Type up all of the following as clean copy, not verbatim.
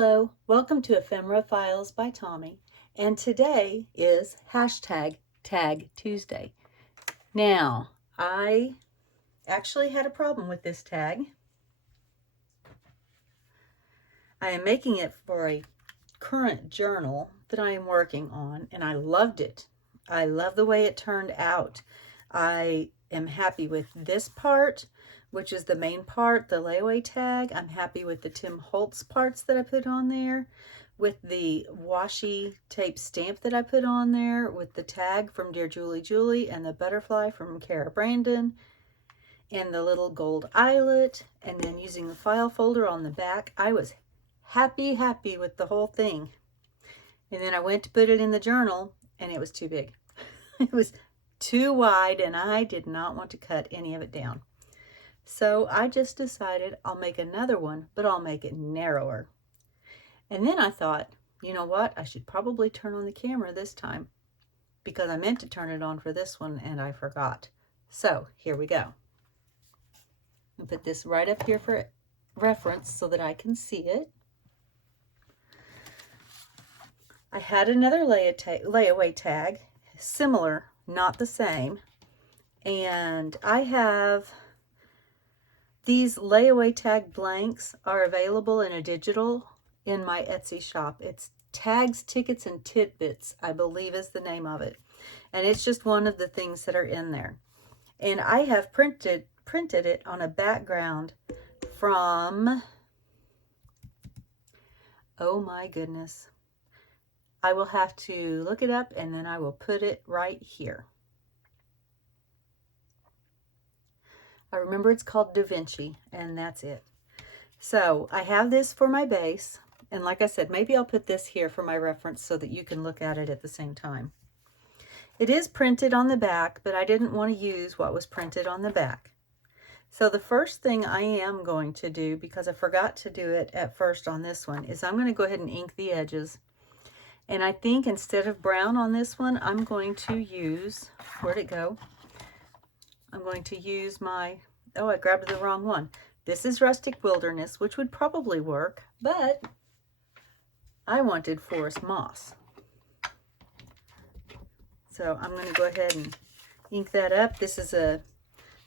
Hello, welcome to Ephemera Files by Tommy, and today is hashtag Tag Tuesday. Now, I actually had a problem with this tag. I am making it for a current journal that I am working on, and I loved it. I love the way it turned out. I am happy with this part, which is the main part, the layaway tag. I'm happy with the Tim Holtz parts that I put on there, with the washi tape stamp that I put on there, with the tag from Dear Julie Julie and the butterfly from Kara Brandon, and the little gold eyelet, and then using the file folder on the back. I was happy with the whole thing. And then I went to put it in the journal, and it was too big. It was too wide, and I did not want to cut any of it down. So I just decided I'll make another one, but I'll make it narrower. And then I thought, you know what? I should probably turn on the camera this time, because I meant to turn it on for this one and I forgot. So here we go. I'll put this right up here for reference so that I can see it. I had another layaway tag, similar, not the same. And I have these layaway tag blanks are available in a digital in my Etsy shop. It's Tags, Tickets, and Tidbits, I believe is the name of it. And it's just one of the things that are in there. And I have printed it on a background from, oh my goodness. I will have to look it up, and then I will put it right here. I remember it's called Da Vinci, and that's it. So I have this for my base, and like I said, maybe I'll put this here for my reference so that you can look at it at the same time. It is printed on the back, but I didn't want to use what was printed on the back. So the first thing I am going to do, because I forgot to do it at first on this one, is I'm going to go ahead and ink the edges. And I think instead of brown on this one, I'm going to use, where'd it go? I'm going to use my, oh, I grabbed the wrong one. This is Rustic Wilderness, which would probably work, but I wanted Forest Moss. So I'm going to go ahead and ink that up. This is a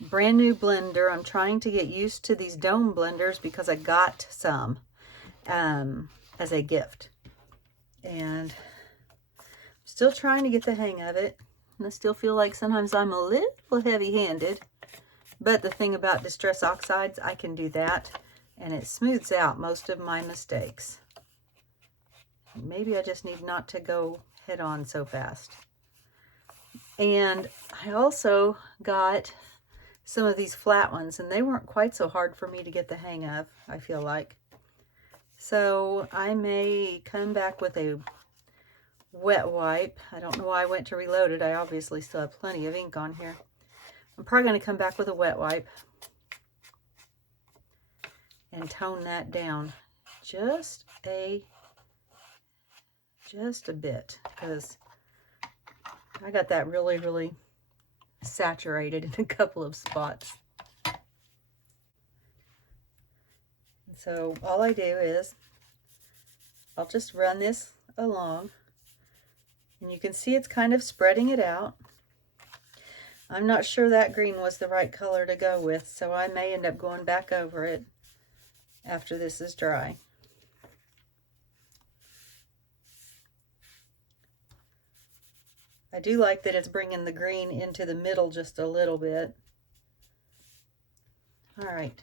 brand new blender. I'm trying to get used to these dome blenders because I got some as a gift. And I'm still trying to get the hang of it. And I still feel like sometimes I'm a little heavy-handed. But the thing about Distress Oxides, I can do that. And it smooths out most of my mistakes. Maybe I just need not to go head on so fast. And I also got some of these flat ones. And they weren't quite so hard for me to get the hang of, I feel like. So I may come back with a wet wipe. I don't know why I went to reload it. I obviously still have plenty of ink on here. I'm probably going to come back with a wet wipe and tone that down just a bit, because I got that really saturated in a couple of spots. So all I do is I'll just run this along, and you can see it's kind of spreading it out. I'm not sure that green was the right color to go with, so I may end up going back over it after this is dry. I do like that it's bringing the green into the middle just a little bit. All right.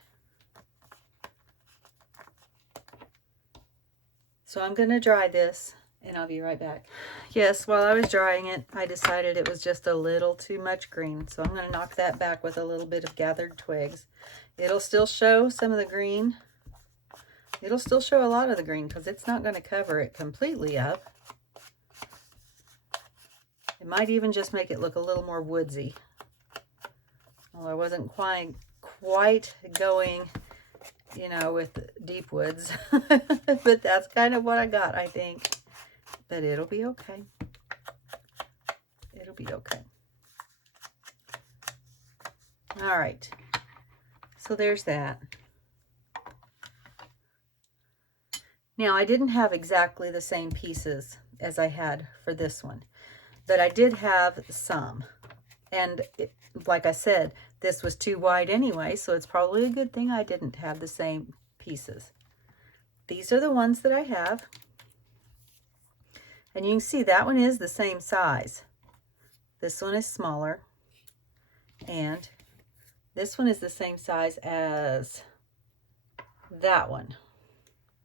So I'm going to dry this, and I'll be right back. Yes, while I was drying it, I decided it was just a little too much green. So I'm going to knock that back with a little bit of gathered twigs. It'll still show some of the green. It'll still show a lot of the green because it's not going to cover it completely up. It might even just make it look a little more woodsy. Well, I wasn't quite going, you know, with deep woods. But that's kind of what I got, I think. But it'll be okay. It'll be okay. All right. So there's that. Now, I didn't have exactly the same pieces as I had for this one, but I did have some. And like I said, this was too wide anyway, so it's probably a good thing I didn't have the same pieces. These are the ones that I have. And you can see that one is the same size. This one is smaller. And this one is the same size as that one.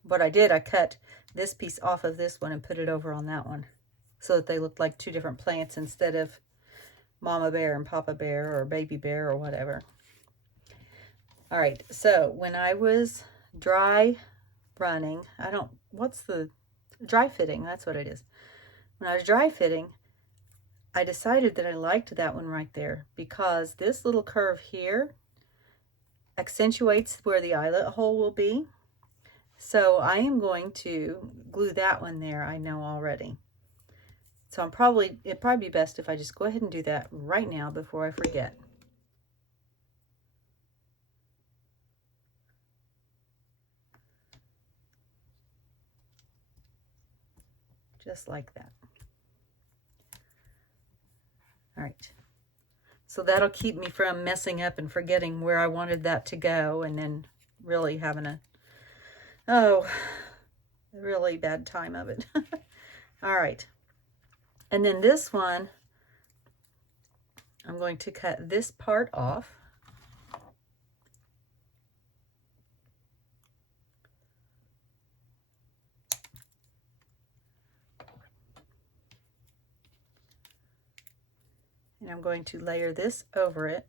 What I did, I cut this piece off of this one and put it over on that one so that they looked like two different plants instead of Mama Bear and Papa Bear or Baby Bear or whatever. All right, so when I was dry running, what's the dry fitting? That's what it is. When I was dry fitting, I decided that I liked that one right there because this little curve here accentuates where the eyelet hole will be. So I am going to glue that one there, I know already. So it'd probably be best if I just go ahead and do that right now before I forget. Just like that. All right. So that'll keep me from messing up and forgetting where I wanted that to go and then really having a really bad time of it. All right. And then this one, I'm going to cut this part off. And I'm going to layer this over it.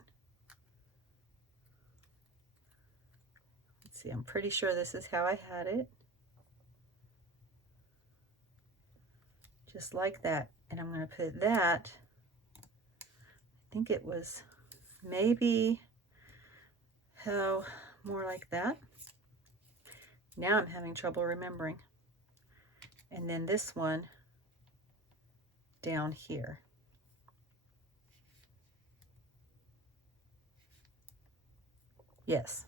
Let's see, I'm pretty sure this is how I had it. Just like that. And I'm going to put that, I think it was maybe, more like that. Now I'm having trouble remembering. And then this one down here. Yes.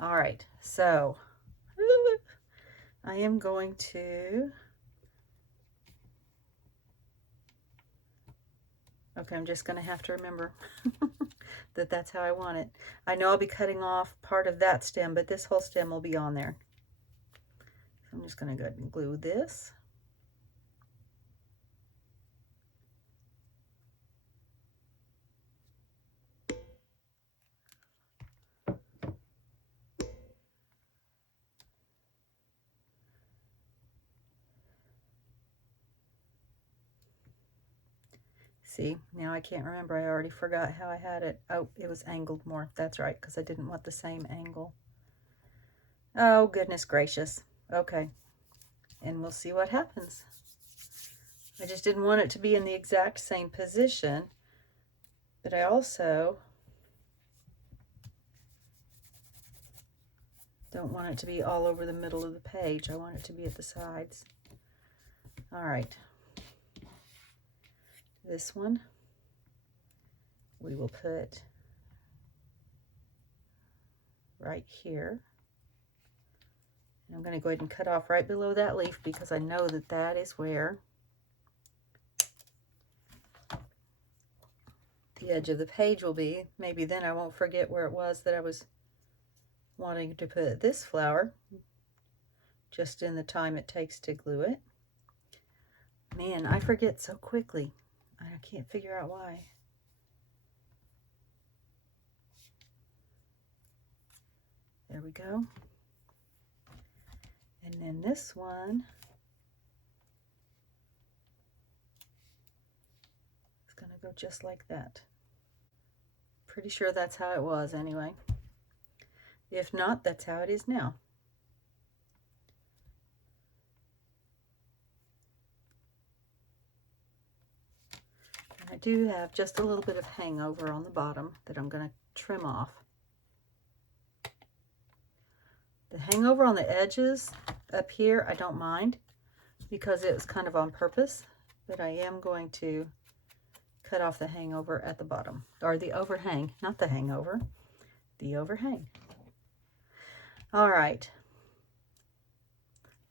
All right, so I am going to, okay, I'm just going to have to remember that that's how I want it. I know I'll be cutting off part of that stem, but this whole stem will be on there. So I'm just going to go ahead and glue this. See, now I can't remember. I already forgot how I had it. Oh, it was angled more. That's right, because I didn't want the same angle. Oh, goodness gracious. Okay, and we'll see what happens. I just didn't want it to be in the exact same position, but I also don't want it to be all over the middle of the page. I want it to be at the sides. All right. This one we will put right here. And I'm going to go ahead and cut off right below that leaf because I know that that is where the edge of the page will be. Maybe then I won't forget where it was that I was wanting to put this flower, just in the time it takes to glue it. Man, I forget so quickly. I can't figure out why. There we go. And then this one is going to go just like that. Pretty sure that's how it was anyway. If not, that's how it is now. And I do have just a little bit of hangover on the bottom that I'm going to trim off. The hangover on the edges up here, I don't mind because it was kind of on purpose, but I am going to cut off the hangover at the bottom, or the overhang, not the hangover, the overhang. All right.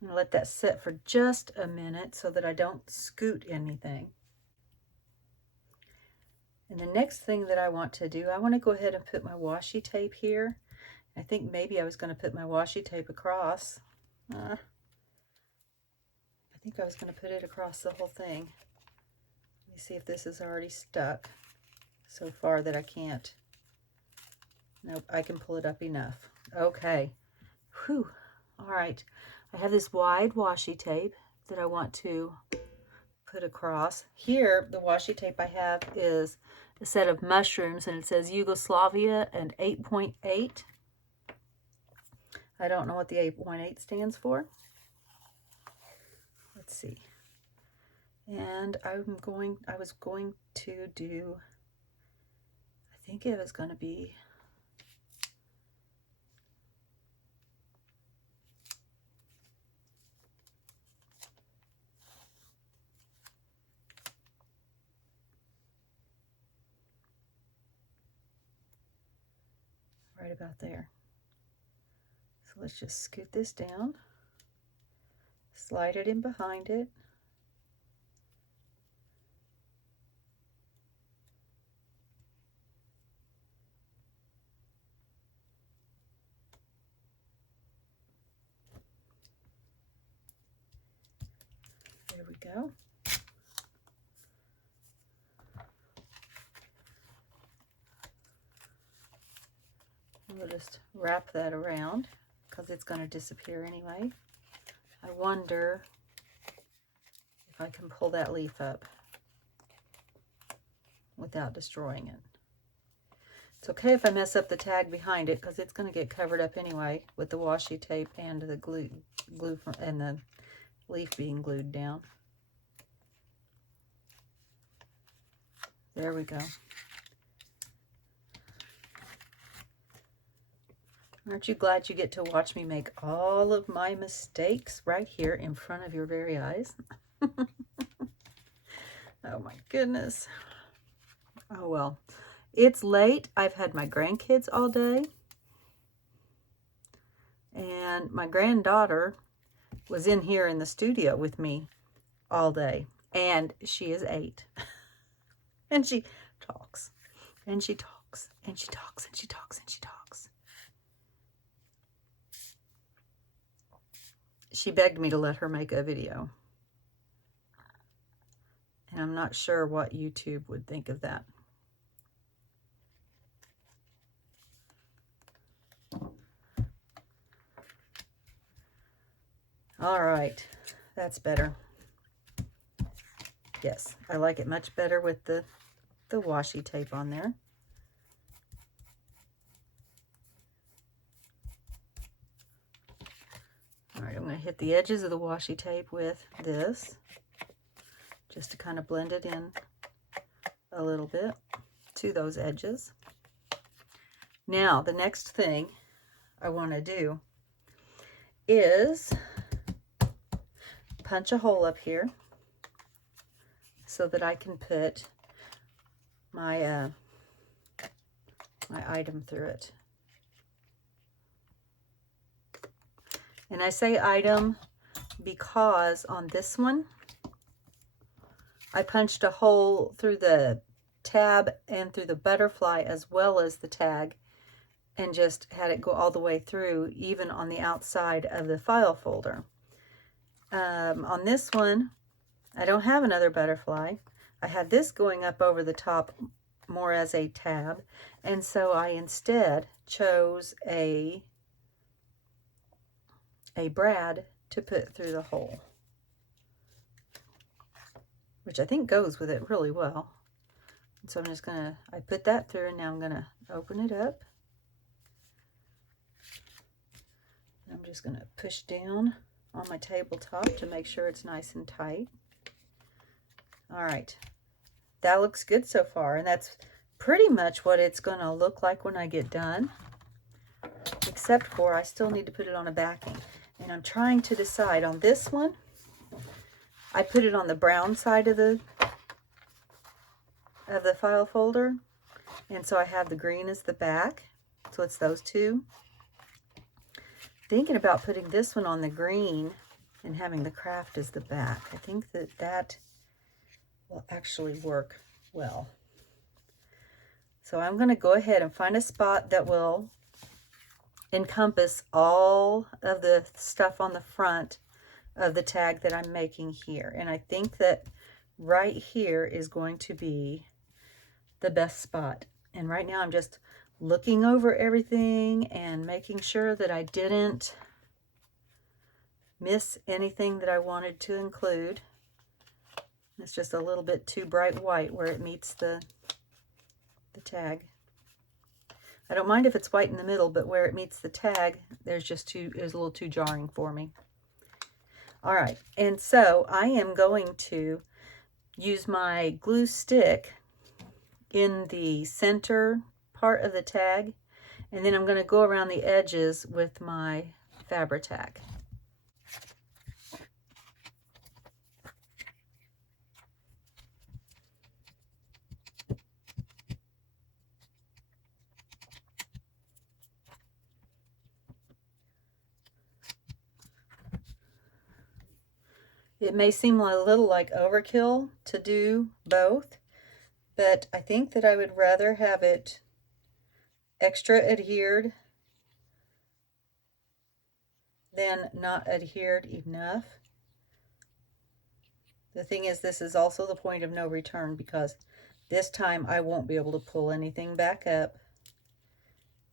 I'm gonna let that sit for just a minute so that I don't scoot anything. And the next thing that I want to do, I want to go ahead and put my washi tape here. I think maybe I was going to put my washi tape across. I think I was going to put it across the whole thing. Let me see if this is already stuck so far that I can't. Nope, I can pull it up enough. Okay. Whew. All right. I have this wide washi tape that I want to put across. Here, the washi tape I have is a set of mushrooms, and it says Yugoslavia and 8.8. I don't know what the 8.8 stands for. Let's see. And I was going to do, I think it was going to be, right about there. So let's just scoot this down, slide it in behind it. There we go. We'll just wrap that around because it's going to disappear anyway. I wonder if I can pull that leaf up without destroying it. It's okay if I mess up the tag behind it because it's going to get covered up anyway with the washi tape and the glue and the leaf being glued down. There we go. Aren't you glad you get to watch me make all of my mistakes right here in front of your very eyes? Oh my goodness. Oh well. It's late. I've had my grandkids all day. And my granddaughter was in here in the studio with me all day. And she is 8. And she talks. And she talks. And she talks. And she talks. And she talks. She begged me to let her make a video. And I'm not sure what YouTube would think of that. All right, that's better. Yes, I like it much better with the washi tape on there. All right, I'm going to hit the edges of the washi tape with this, just to kind of blend it in a little bit to those edges. Now, the next thing I want to do is punch a hole up here so that I can put my my item through it. And I say item because on this one, I punched a hole through the tab and through the butterfly as well as the tag, and just had it go all the way through, even on the outside of the file folder. On this one, I don't have another butterfly. I had this going up over the top more as a tab, and so I instead chose a brad to put through the hole, which I think goes with it really well. And so I'm just gonna, I put that through, and now I'm gonna open it up. I'm just gonna push down on my tabletop to make sure it's nice and tight. All right, that looks good so far, and that's pretty much what it's gonna look like when I get done, except for I still need to put it on a backing. And I'm trying to decide on this one. I put it on the brown side of the file folder, and so I have the green as the back, so it's those two. Thinking about putting this one on the green and having the craft as the back. I think that that will actually work well. So I'm going to go ahead and find a spot that will encompass all of the stuff on the front of the tag that I'm making here. And I think that right here is going to be the best spot. And right now I'm just looking over everything and making sure that I didn't miss anything that I wanted to include. It's just a little bit too bright white where it meets the tag. I don't mind if it's white in the middle, but where it meets the tag, there's a little too jarring for me. All right, and so I am going to use my glue stick in the center part of the tag, and then I'm going to go around the edges with my Fabri-Tac. It may seem a little like overkill to do both, but I think that I would rather have it extra adhered than not adhered enough. The thing is, this is also the point of no return, because this time I won't be able to pull anything back up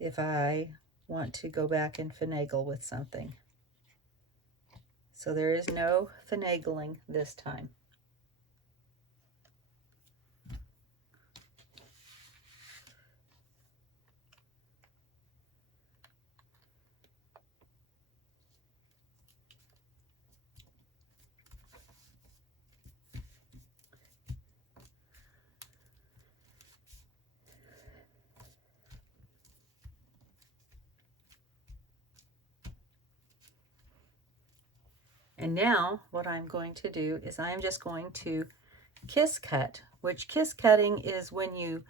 if I want to go back and finagle with something. So there is no finagling this time. And now what I'm going to do is I'm just going to kiss cut, which kiss cutting is when you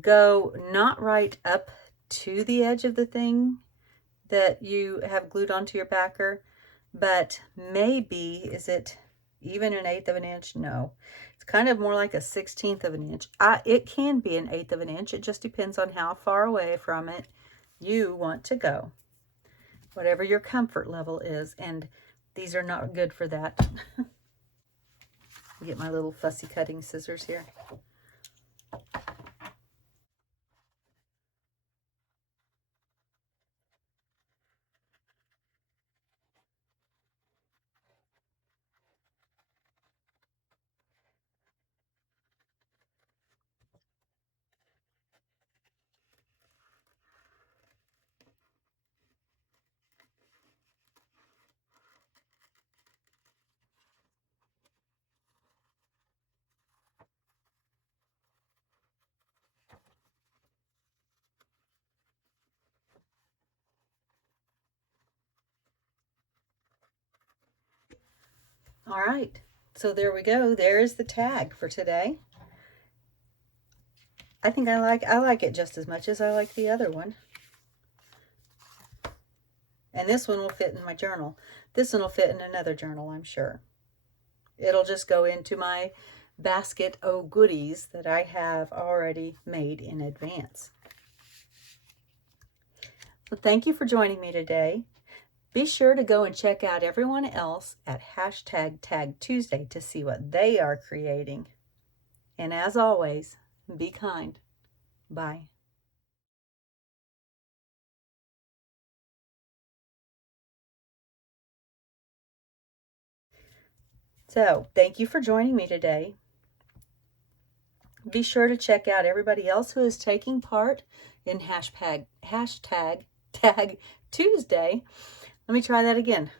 go not right up to the edge of the thing that you have glued onto your backer, but maybe, is it even 1/8 of an inch? No, it's kind of more like a 1/16 of an inch. It can be 1/8 of an inch. It just depends on how far away from it you want to go, whatever your comfort level is. And these are not good for that. Get my little fussy cutting scissors here. All right, so there we go. There's the tag for today. I think I like it just as much as I like the other one. And this one will fit in my journal. This one will fit in another journal, I'm sure. It'll just go into my basket of goodies that I have already made in advance. Well, thank you for joining me today. Be sure to go and check out everyone else at #TagTuesday to see what they are creating. And as always, be kind. Bye. So, thank you for joining me today. Be sure to check out everybody else who is taking part in #TagTuesday. Let me try that again.